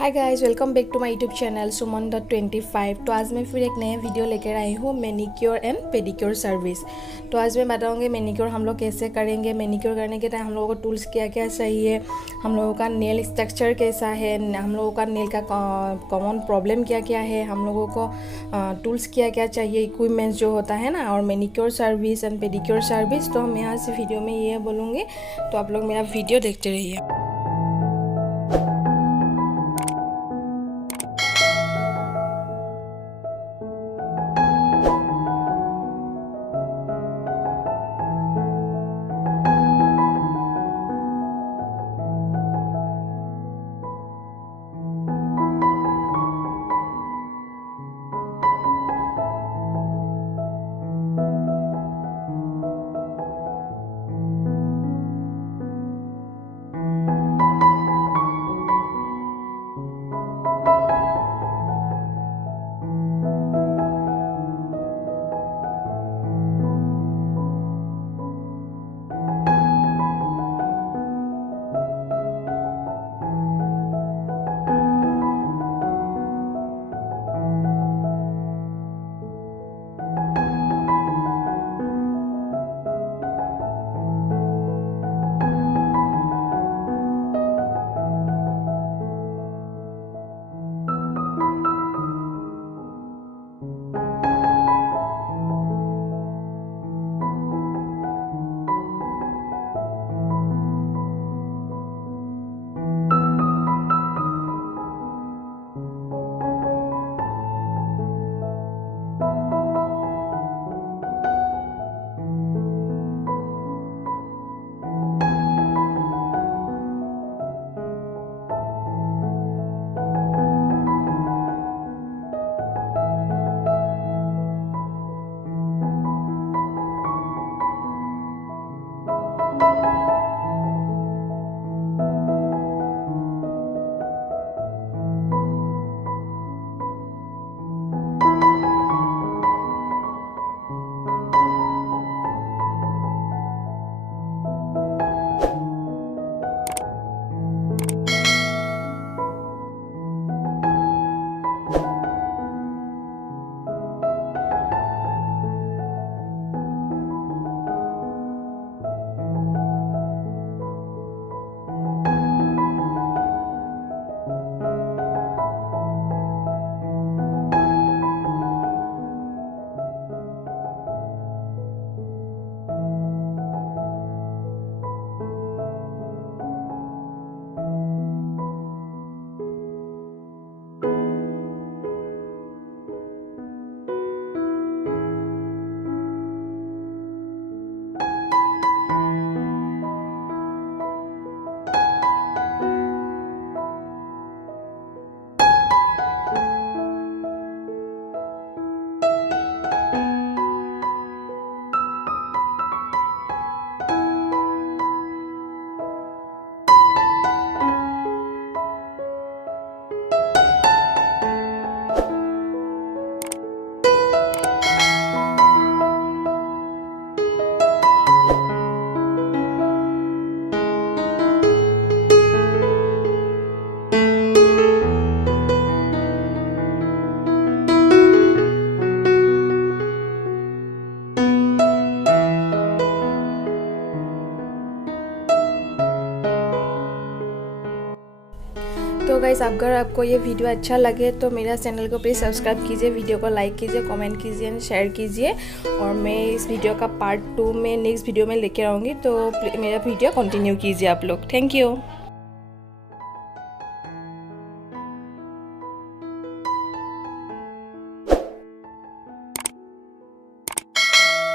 Hi guys, welcome back to my YouTube channel suman.25। तो आज मैं फिर एक नया वीडियो लेकर आई हूँ मैनिक्योर एंड पेडिक्योर सर्विस। तो आज मैं बताऊँगी मैनिक्योर हम लोग कैसे करेंगे, मैनिक्योर करने के टाइम हम लोगों को टूल्स क्या क्या चाहिए, हम लोगों का नेल स्ट्रक्चर कैसा है, हम लोगों का नेल का कॉमन प्रॉब्लम क्या क्या है, हम लोगों को टूल्स क्या क्या चाहिए, इक्विपमेंट्स जो होता है ना, और manicure service and pedicure service. तो हम यहाँ से वीडियो में ये बोलूँगी, तो आप लोग मेरा वीडियो देखते रहिए। तो गाइस, अगर आपको ये वीडियो अच्छा लगे तो मेरा चैनल को प्लीज़ सब्सक्राइब कीजिए, वीडियो को लाइक कीजिए, कमेंट कीजिए एंड शेयर कीजिए। और मैं इस वीडियो का पार्ट 2 में नेक्स्ट वीडियो में लेकर आऊँगी, तो मेरा वीडियो कंटिन्यू कीजिए आप लोग। Thank you.